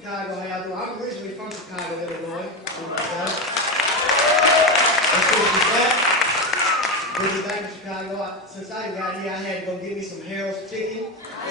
Chicago. How y'all doing? I'm originally from Chicago, Illinois. Been back to Chicago. Since I got here, I had to go get me some Harold's chicken. I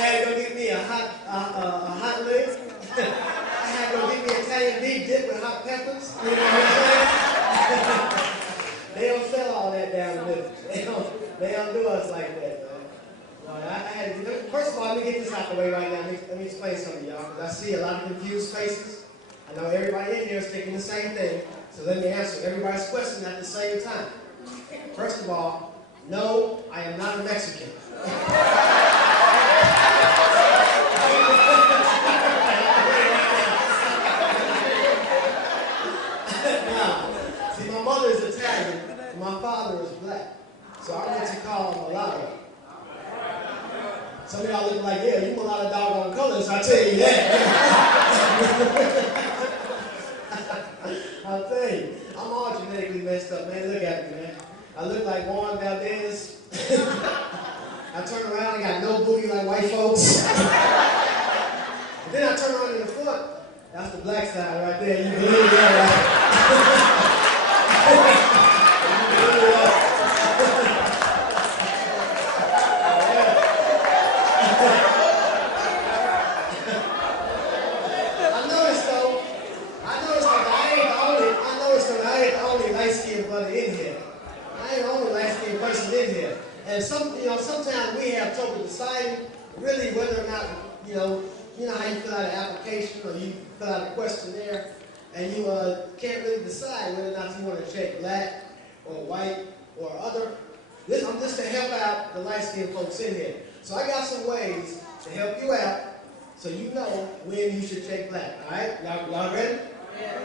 had to go get me a hot lick. I had to go get me Italian beef dip with hot peppers. You know what I'm saying? They don't sell all that down in Memphis. They don't do us like that, man. First of all, let me get this out the way right now. Let me explain something to y'all, because I see a lot of confused faces. I know everybody in here is thinking the same thing, so let me answer everybody's question at the same time. First of all, no, I am not a Mexican. Now, see, my mother is Italian, and my father is black, so I'm what you call a mulatto. Some of y'all look like, yeah, you mulatto doggone colors, I tell you that. I'll tell you, I'm all genetically messed up, man. Look at me, man. I look like Juan Valdez. I turn around, I got no booty like white folks. And then I turn around in the front. That's the black side right there. You believe that, right? You believe that. I noticed I ain't the only light-skinned brother in here. I ain't the only light-skinned person in here. And sometimes we have trouble deciding really whether or not, you know how you fill out an application or you fill out a questionnaire and you can't really decide whether or not you want to check black or white or other. I'm just to help out the light-skinned folks in here. So I got some ways to help you out so you know when you should check black. All right? Y'all ready? Yeah.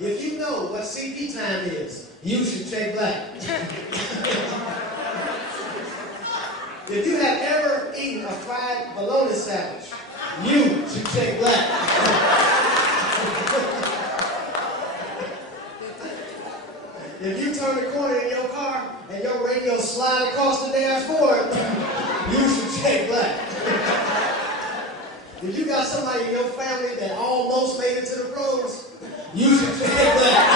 If you know what CP time is, you should check black. If you have ever eaten a fried bologna sandwich, you should check black. If you turn the corner in your car and your radio slide across the dashboard, you should check black. If you got somebody in your family that almost made it to the pros, you should check black.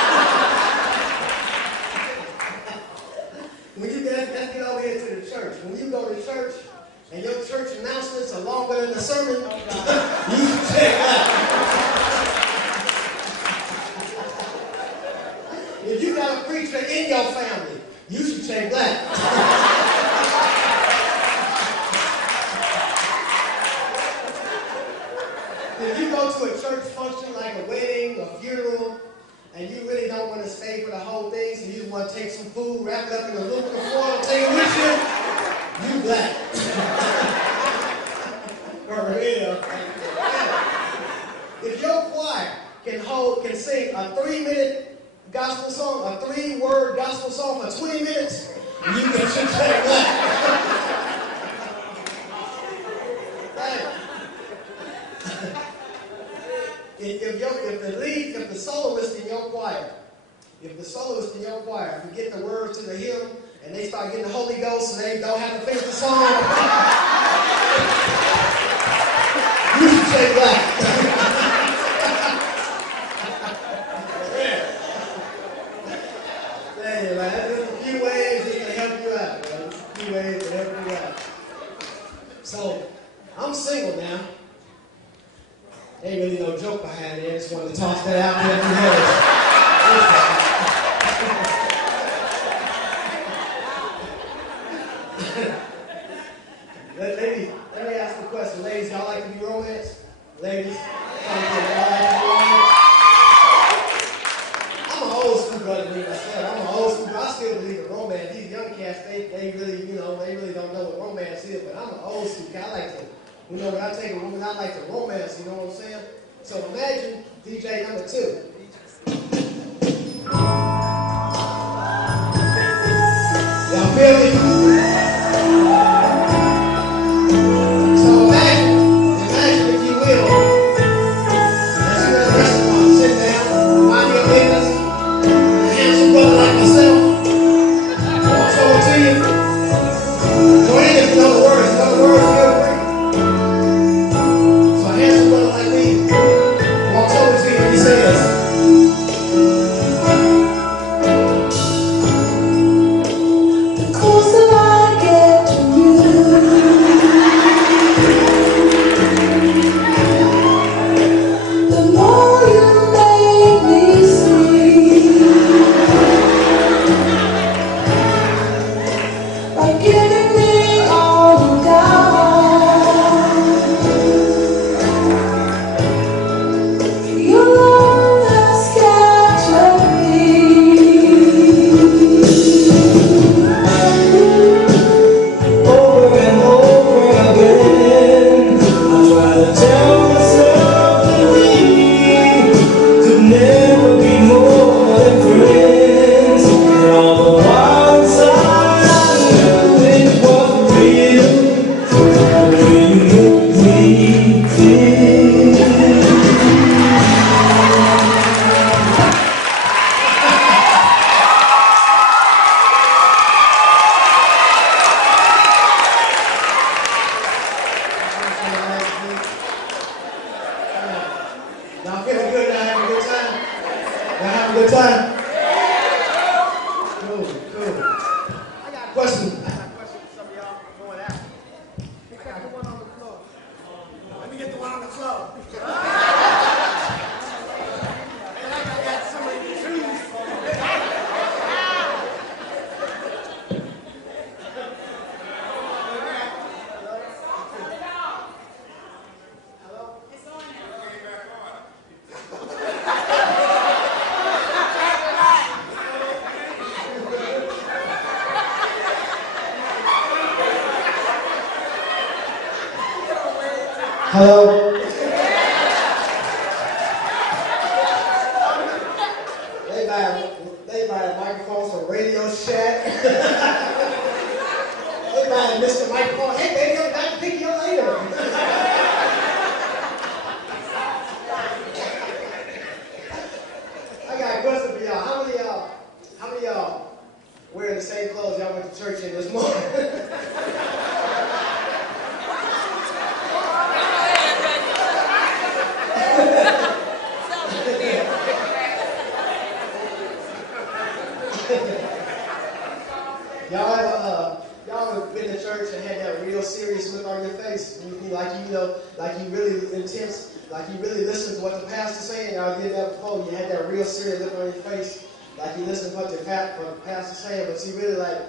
Let's get over here to the church. When you go to church and your church announcements are longer than the sermon, you should check black. If you got a preacher in your family, you should check black. If you go to a church function like a wedding or funeral, and you really don't want to stay for the whole thing, so you just want to take some food, wrap it up in aluminum foil, take it with you, you black. For real. If your choir can sing a 3-minute gospel song, a 3-word gospel song for 20 minutes, you can check black. If the soloist in your choir, if you get the words to the hymn and they start getting the Holy Ghost and they don't have to finish the song, you should say black. There's a few ways that can help you out, man. There's a few ways to help you out. So, I'm single now. Ain't really no joke behind it. I just wanted to toss that out there. Let me ask the question. Ladies, y'all like to be romanced? Ladies, y'all like to be romanced? I'm an old school brother myself. I'm an old school brother. I still believe in romance. These young cats, they really, they really don't know what romance is, but I'm an old school cat. I like to, when I take a woman, I like to romance, you know what I'm saying? So imagine DJ number 2. Y'all feel me? So imagine if you will, that you're in a restaurant, sit down, mind your business, and a handsome brother like myself walks over to you. Join in if you know the words. You know the words, you agree. time? Cool, cool. I got a question. I got a question for some of y'all going out. I got the one on the floor. Let me get the one on the floor. And I got some of these shoes. Hello? They buy a microphone from Radio Shack. They buy a Mr. Microphone. Hey, baby, I'm back to pick you up later. I got a question for y'all. How many of y'all wearing the same clothes y'all went to church in this morning? Y'all have been to church and had that real serious look on your face, like you really intense, like you really listen to what the pastor's saying. Y'all did that before. You had that real serious look on your face, like you listen to what the pastor's saying, but you really like,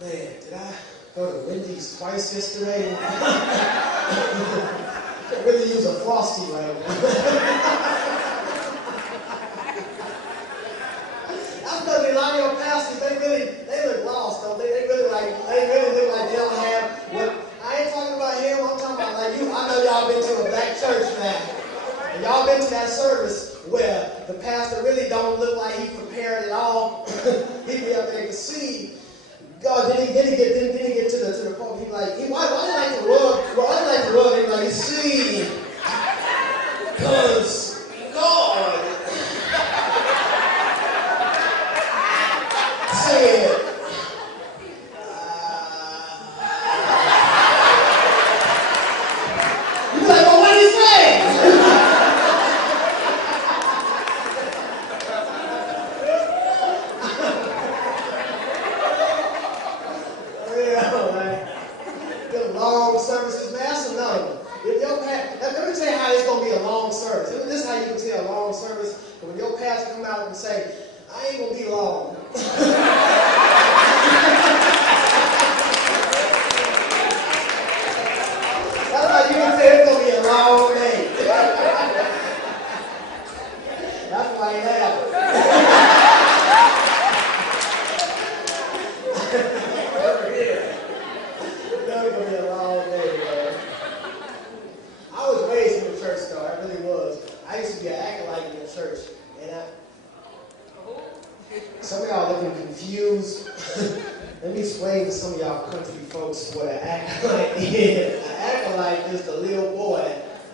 man, did I go to Wendy's twice yesterday? I could really use a Frosty right now. Because a lot of your pastors, they look lost, though. They really look like they don't have what. I ain't talking about him. I'm talking about like you. I know y'all been to a black church now, and y'all been to that service where the pastor really don't look like he prepared at all. He be up there to see. God, then he get to the point. He be like, why they like to rub? Why they like to rub? He be like, see, because God said, you're like, well, what did he say? The long services, man, that's another one. If your let me tell you how it's going to be a long service. This is how you can tell a long service. When your pastor come out and say, I ain't going to be long. That's how you can say it's going to be a long day. That's why he laughed. It's going to be a long day, man. I was raised in the church, though. I really was. I used to be an acolyte in the church. And some of y'all looking confused. Let me explain to some of y'all country folks what an acolyte is. An acolyte is the little boy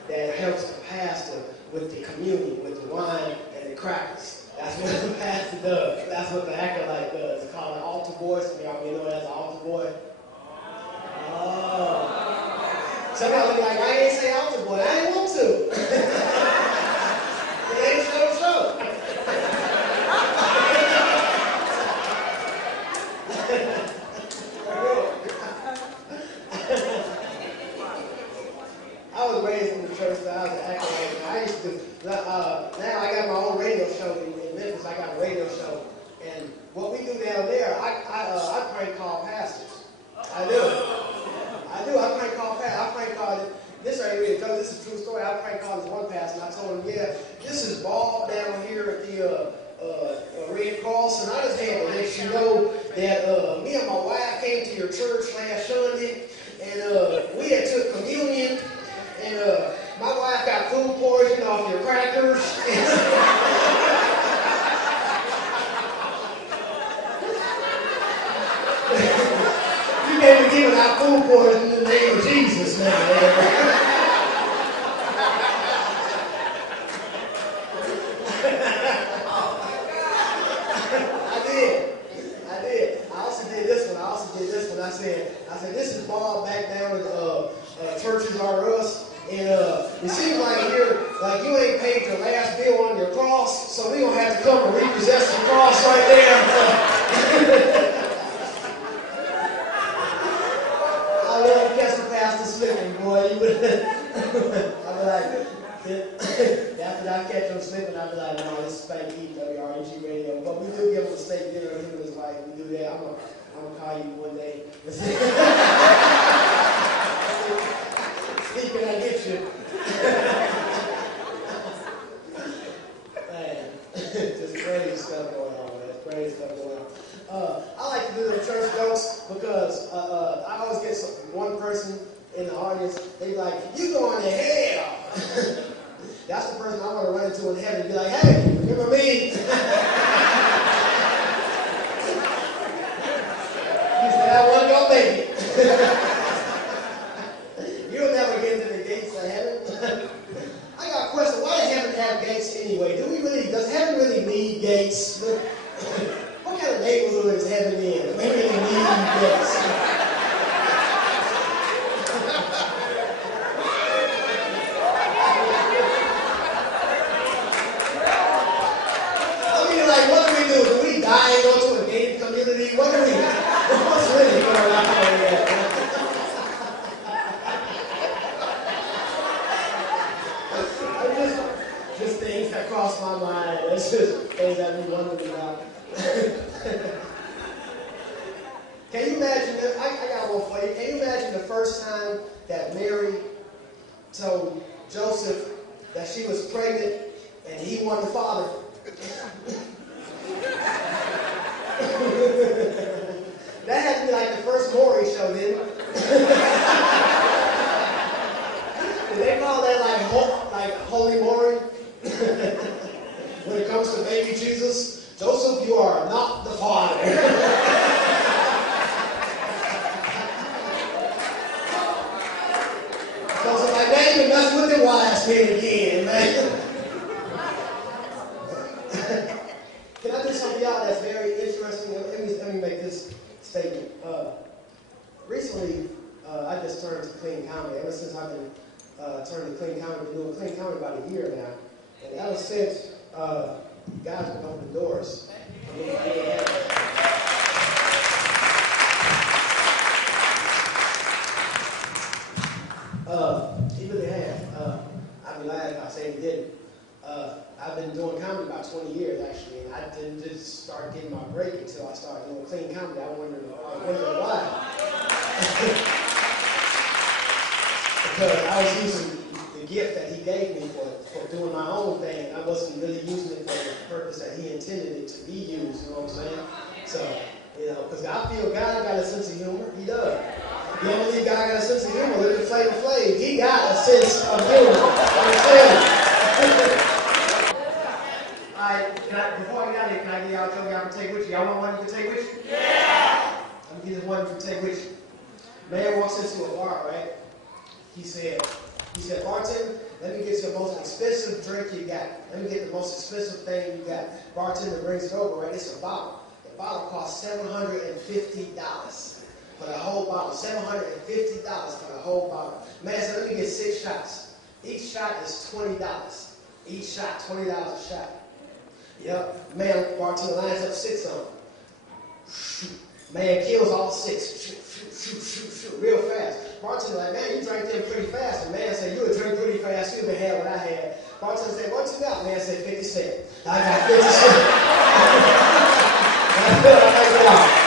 that helps the pastor with the communion, with the wine and the crackers. That's what the pastor does. That's what the acolyte does. It's called an altar boy. Some of y'all may know it as an altar boy. Oh. Some of y'all look like, I ain't say altar boy. I didn't want to. It ain't so. I was raised in the church, so I was an acolyte. I used to, now I got my own radio show in Memphis. I got a radio show. And what we do down there, I prank call pastors. I do. I prank call pastors. I prank call, this ain't really a joke, this is a true story. I prank called this one pastor, and I told him, yeah, this is Bob down here at the Red Cross, and I just had to let you know that me and my wife came to your church last Sunday, and we had took communion, and my wife got food poisoning off your crackers. You can't be giving out food poisoning in the name of Jesus now. I did. I also did this one. I said, this is Bob back down at Churches R Us. And it seems like here like you ain't paid your last bill on your cross, so we gonna have to come and repossess the cross right there. I love catching Pastor slipping, boy. You would. I be like, after I catch him slipping, I be like, no, this is Spank WRNG Radio. But we do give him a steak dinner, him and his wife. We do that. I'm gonna call you one day. See, can I get you? Man, just crazy stuff going on, man. Crazy stuff going on. I like to do the church jokes because I always get one person in the audience, they be like, you going to hell. That's the person I want to run into in heaven and be like, hey, remember me? You said I wasn't going to make it. You'll never get into the gates of heaven. I got a question. Why does heaven have gates anyway? Does heaven really need gates? What kind of neighborhood is heaven in? We really need gates. I go to a gated community. What do we? What's really going on over there? Just things that cross my mind. It's just things that we wondering about. Can you imagine? I got one for you. Can you imagine the first time that Mary told Joseph that she was pregnant and he wasn't the father? That had to be like the first Maury show, didn't it? Did they call that like Holy Maury? When it comes to baby Jesus, Joseph, you are not the father. Joseph, like, man, you're messing with the wise men again, man. Can I do something, y'all, that's very interesting? Let me make this statement. Recently, I just turned to clean comedy. Ever since I've been turned to clean comedy, I've been doing clean comedy about a year now. And ever since, God's been opening doors for me. He really has. I'd be lying if I say he didn't. I've been doing comedy about 20 years, actually, and I didn't just start getting my break until I started doing clean comedy. I wondered why. Because I was using the gift that he gave me for doing my own thing. I wasn't really using it for the purpose that he intended it to be used, you know what I'm saying? So, because I feel God got a sense of humor. He does. You don't believe God got a sense of humor? Look at Flavor Flav. He got a sense of humor. I'm telling you. Before I get out of here, can I get y'all a joke y'all can take with you? Y'all want one you can take with you? Yeah! Let me get this one you can take with you. Man walks into a bar, right? He said, bartender, let me get you the most expensive drink you got. Let me get the most expensive thing you got. Bartender brings it over, right? It's a bottle. The bottle costs $750 for the whole bottle. $750 for the whole bottle. Man said, let me get 6 shots. Each shot is $20. Each shot, $20 a shot. Yep. Man, bartender lines up 6 of them. Man kills all 6. Shoot, real fast. Bartender like, man, you drank them pretty fast. And man said, you would drink pretty fast. You'd have had what I had. Bartender said, what you got? Man said, 50 cents. I got 50 cents.